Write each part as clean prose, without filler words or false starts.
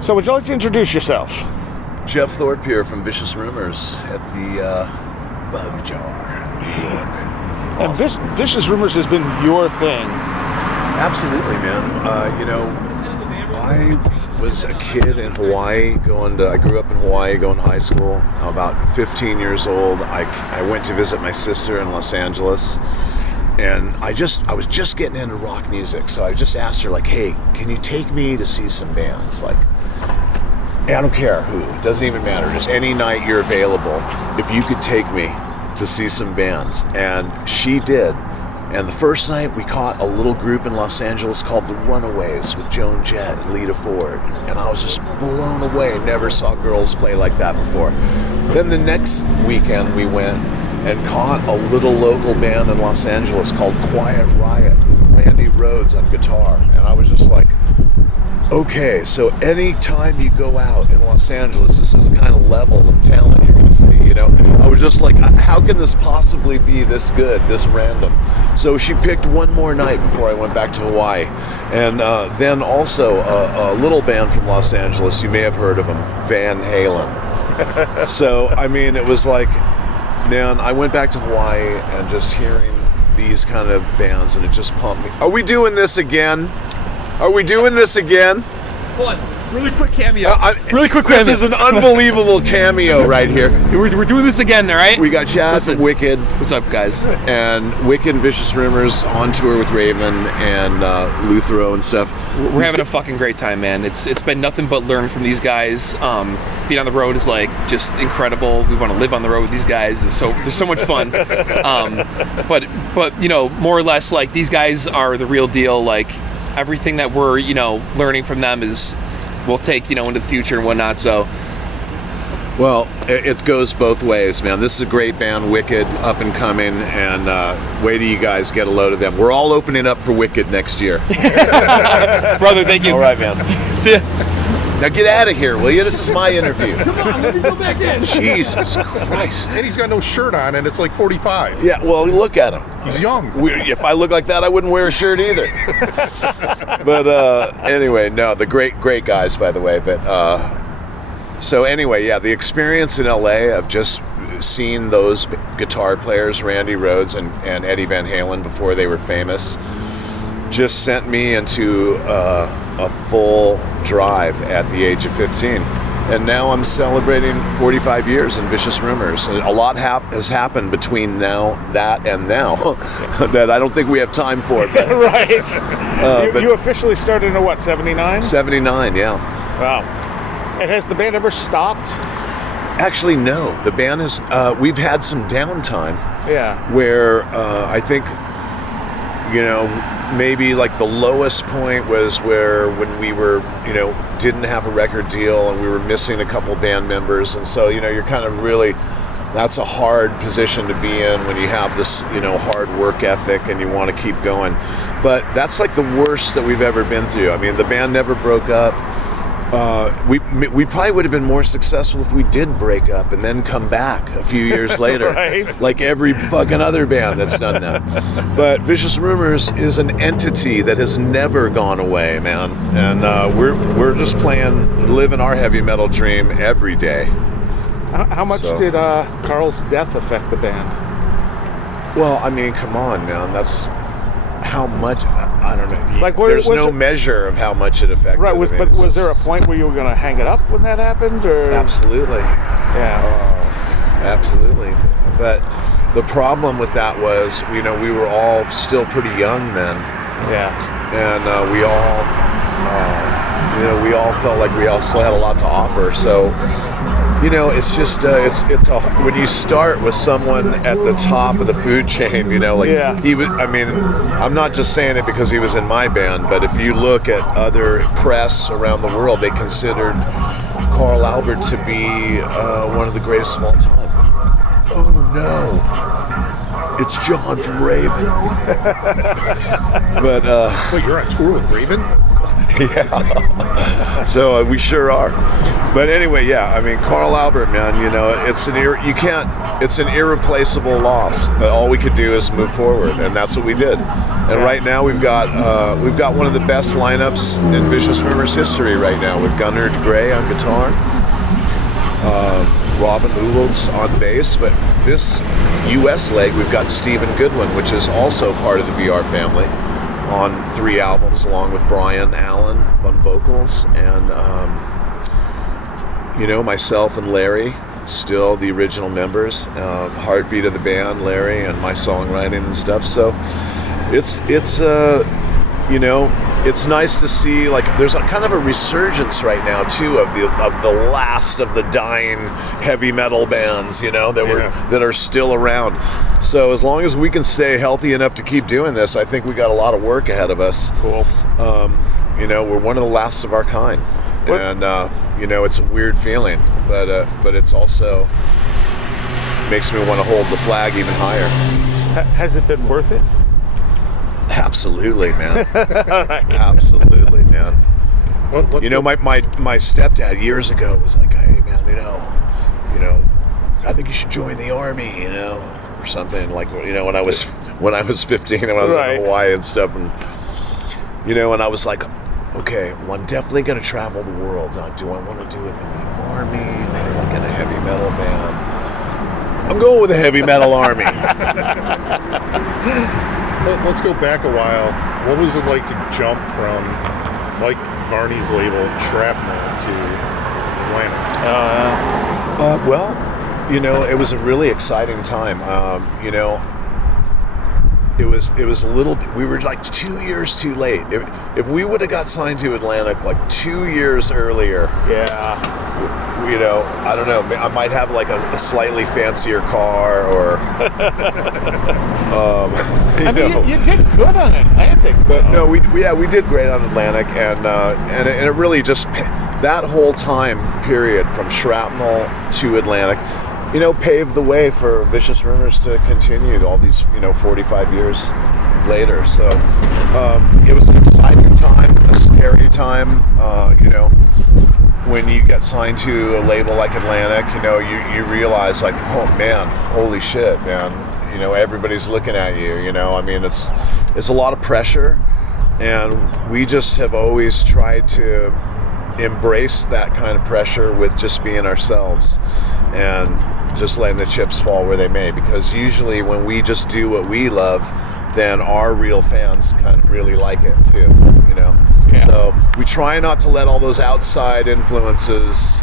So would you like to introduce yourself? Geoff Thorpe here from Vicious Rumors at the Bug Jar. Yeah. And Vicious Rumors has been your thing. Absolutely, man. I was a kid in Hawaii. I grew up in Hawaii, going to high school. About 15 years old, I went to visit my sister in Los Angeles. And I was just getting into rock music, so I just asked her, like, hey, can you take me to see some bands? Like, I don't care who, it doesn't even matter, just any night you're available, if you could take me to see some bands. And she did. And the first night we caught a little group in Los Angeles called the Runaways with Joan Jett and Lita Ford. And I was just blown away, never saw girls play like that before. Then the next weekend we went and caught a little local band in Los Angeles called Quiet Riot with Randy Rhoads on guitar. And I was just like, okay, so anytime you go out in Los Angeles, this is the kind of level of talent you're going to see, you know? I was just like, how can this possibly be this good, this random? So she picked one more night before I went back to Hawaii. And then also a little band from Los Angeles, you may have heard of them, Van Halen. So, I mean, it was like, man, I went back to Hawaii and just hearing these kind of bands, and it just pumped me. Are we doing this again? Are we doing this again? One really quick cameo. This is an unbelievable cameo right here. We're doing this again, all right? We got Chad from Wicked. What's up, guys? And Wicked and Vicious Rumors on tour with Raven and Luthero and stuff. We're having a fucking great time, man. It's been nothing but learn from these guys. Being on the road is like just incredible. We want to live on the road with these guys. There's so much fun. But you know, more or less, like, these guys are the real deal. Like, everything that we're, you know, learning from them we'll take, you know, into the future and whatnot. So, well, it goes both ways, man. This is a great band, Wicked, up and coming, and wait till you guys get a load of them. We're all opening up for Wicked next year. Brother, thank you. All right, man. See ya. Now get out of here, will you? This is my interview. Come on, let me go back in. Jesus Christ. And he's got no shirt on, and it's like 45. Yeah, well, look at him. He's young. If I look like that, I wouldn't wear a shirt either. But anyway, no, the great guys, by the way. But so anyway, yeah, the experience in LA of just seeing those guitar players, Randy Rhoads and Eddie Van Halen, before they were famous, just sent me into a full drive at the age of 15. And now I'm celebrating 45 years in Vicious Rumors. And a lot has happened between that and now that I don't think we have time for. But, right. You officially started in what, 79? 79, yeah. Wow. And has the band ever stopped? Actually, no. The band has, we've had some downtime. Yeah. Where I think, you know, maybe like the lowest point was when we were, you know, didn't have a record deal and we were missing a couple band members. And so, you know, you're kind of really, that's a hard position to be in when you have this, you know, hard work ethic and you want to keep going. But that's like the worst that we've ever been through. I mean, the band never broke up. We probably would have been more successful if we did break up and then come back a few years later, right. Like every fucking other band that's done that. But Vicious Rumors is an entity that has never gone away, man. And we're just living our heavy metal dream every day. How much did Carl's death affect the band? Well, I mean, come on, man. That's how much. I don't know. Like, there's no measure of how much it affected. Right, but was there a point where you were going to hang it up when that happened? Or? Absolutely. Yeah. Absolutely. But the problem with that was, you know, we were all still pretty young then. Yeah. And we all felt like we all still had a lot to offer. So, you know, it's just when you start with someone at the top of the food chain, you know, like he was. I mean, I'm not just saying it because he was in my band, but if you look at other press around the world, they considered Carl Albert to be one of the greatest of all time. Oh no, it's John from Raven. But wait, you're on tour with Raven? Yeah. So we sure are. But anyway, yeah. I mean, Carl Albert, man. You know, it's an irreplaceable loss. But all we could do is move forward, and that's what we did. And right now we've got one of the best lineups in Vicious Rumors history right now, with Gunnar Gray on guitar, Robin Uwolds on bass. But this U.S. leg, we've got Stephen Goodwin, which is also part of the VR family, on 3 albums, along with Brian Allen on vocals, and myself and Larry, still the original members, heartbeat of the band, Larry, and my songwriting and stuff. So it's nice to see, like, there's a kind of a resurgence right now too of the last of the dying heavy metal bands, that are still around. So as long as we can stay healthy enough to keep doing this, I think we got a lot of work ahead of us. Cool. We're one of the last of our kind. What? And it's a weird feeling, but it's also makes me want to hold the flag even higher. Has it been worth it? Absolutely, man. All right. Absolutely, man. Well, my stepdad years ago was like, "Hey, man, I think you should join the army, or something." Like, when I was 15 and I was in Hawaii and stuff, and and I was like, okay, well, I'm definitely going to travel the world. Do I want to do it in the army, like in a heavy metal band? I'm going with a heavy metal army. Let's go back a while. What was it like to jump from Mike Varney's label, Shrapnel, to Atlantic? Well, it was a really exciting time. It was a little. We were like 2 years too late. If we would have got signed to Atlantic like 2 years earlier, I don't know. I might have like a slightly fancier car, or. You did good on Atlantic. But no, we did great on Atlantic, and it really just, that whole time period from Shrapnel to Atlantic, paved the way for Vicious Rumors to continue all these, 45 years later. So it was an exciting time, a scary time. When you get signed to a label like Atlantic, you realize, like, oh man, holy shit, man. Everybody's looking at you. It's a lot of pressure, and we just have always tried to embrace that kind of pressure with just being ourselves and just letting the chips fall where they may, because usually when we just do what we love, then our real fans kind of really like it too, So we try not to let all those outside influences,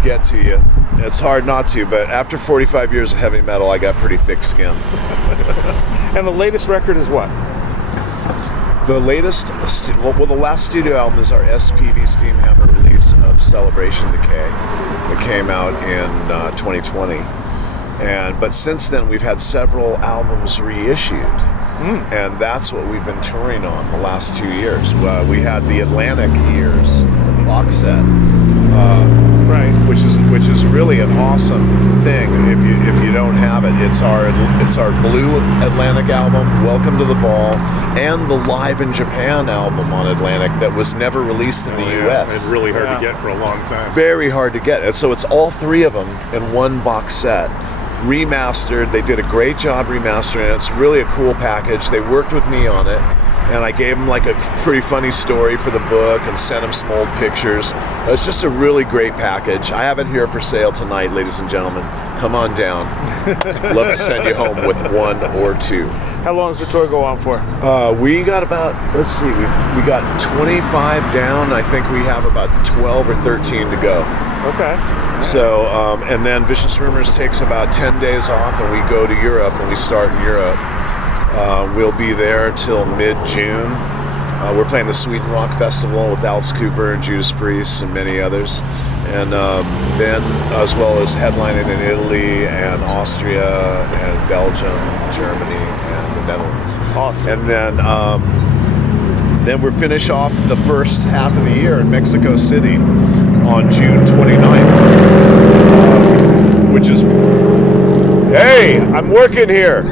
get to you. It's hard not to, but after 45 years of heavy metal, I got pretty thick skin. And the latest record is what? The latest, the last studio album is our SPV Steamhammer release of Celebration Decay. It came out in 2020. But since then, we've had several albums reissued. And that's what we've been touring on the last 2 years. We had the Atlantic years box set, which is really an awesome thing. If you don't have it, it's our Blue Atlantic album, Welcome to the Ball, and the Live in Japan album on Atlantic that was never released in the U.S. It's really hard to get for a long time. Very hard to get. And so it's all 3 of them in one box set, remastered. They did a great job remastering it. It's really a cool package. They worked with me on it, and I gave them like a pretty funny story for the book and sent them some old pictures. It's just a really great package. I have it here for sale tonight, ladies and gentlemen. Come on down. Love to send you home with 1 or 2. How long does the tour go on for? We got about, let's see, we got 25 down. I think we have about 12 or 13 to go. Okay. So, and then Vicious Rumors takes about 10 days off, and we go to Europe, and we start in Europe. We'll be there till mid-June. We're playing the Sweden Rock Festival with Alice Cooper and Judas Priest and many others. And then, as well as headlining in Italy and Austria and Belgium, Germany, and the Netherlands. Awesome. And then we'll finish off the first half of the year in Mexico City on June 29th, which is, hey, I'm working here.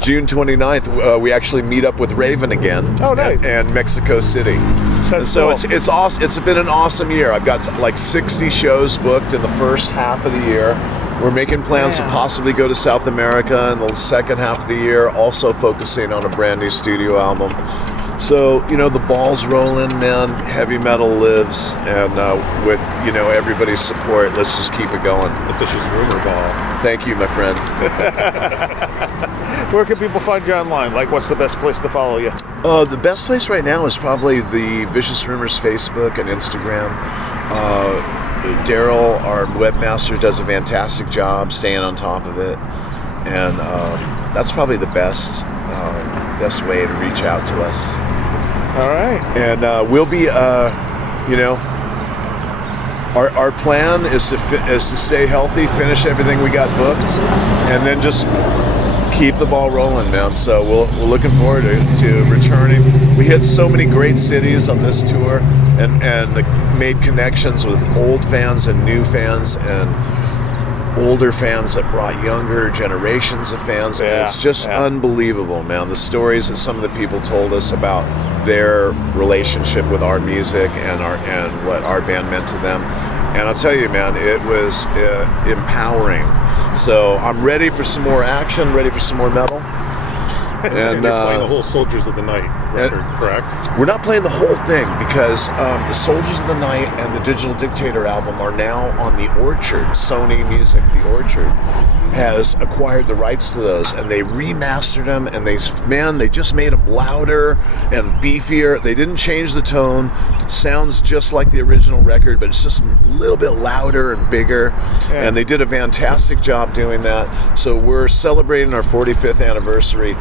June 29th, we actually meet up with Raven again. Oh, nice. And Mexico City. That's so cool. it's awesome. It's been an awesome year. I've got like 60 shows booked in the first half of the year. We're making plans to possibly go to South America in the second half of the year, also focusing on a brand new studio album. So, the ball's rolling, man. Heavy metal lives, and with, everybody's support, let's just keep it going. The vicious rumor ball. Thank you, my friend. Where can people find you online? Like, what's the best place to follow you? The best place right now is probably the Vicious Rumors Facebook and Instagram. Daryl, our webmaster, does a fantastic job staying on top of it, and that's probably the best way to reach out to us. All right. And we'll be, our plan is to stay healthy, finish everything we got booked, and then just keep the ball rolling, man. So we're looking forward to returning. We hit so many great cities on this tour, and made connections with old fans and new fans and older fans that brought younger generations of fans. And it's just unbelievable, man. The stories that some of the people told us about their relationship with our music and what our band meant to them. And I'll tell you, man, it was empowering. So I'm ready for some more action, ready for some more metal. And you're playing the whole Soldiers of the Night record, correct? We're not playing the whole thing because the Soldiers of the Night and the Digital Dictator album are now on the Orchard. Sony Music, the Orchard, has acquired the rights to those, and they remastered them, and they just made them louder and beefier. They didn't change the tone. Sounds just like the original record, but it's just a little bit louder and bigger. And they did a fantastic job doing that. So we're celebrating our 45th anniversary,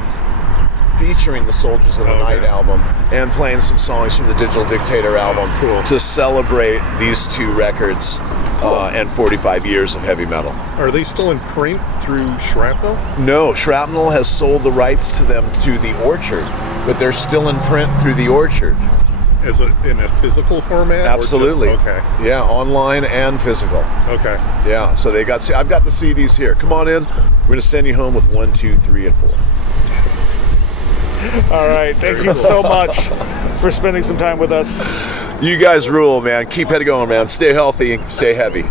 featuring the Soldiers of the Night album and playing some songs from the Digital Dictator album to celebrate these two records and 45 years of heavy metal. Are they still in print through Shrapnel? No, Shrapnel has sold the rights to them to the Orchard, but they're still in print through the Orchard. In a physical format? Absolutely. Okay. Yeah, online and physical. Okay. Yeah, so I've got the CDs here. Come on in. We're going to send you home with 1, 2, 3, and 4. All right. Thank you so much for spending some time with us. You guys rule, man. Keep it going, man. Stay healthy and stay heavy.